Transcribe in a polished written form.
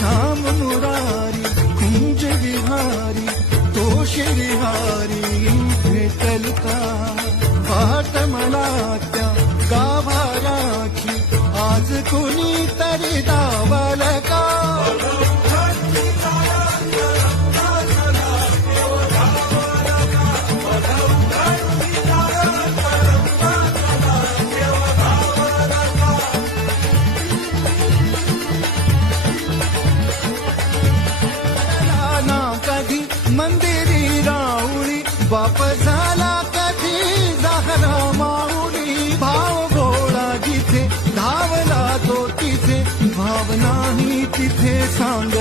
श्याम मुरारी कुंज विहारी तो श्रीहारी भेटल का वाट मला त्या गाभाराची आज कुणी तरी दावल का मंदिरी राऊळी बाप झाला कधी जाहरा माऊली भाव गोळा जिथे धावला तो तिथे भाव नाही तिथे सांग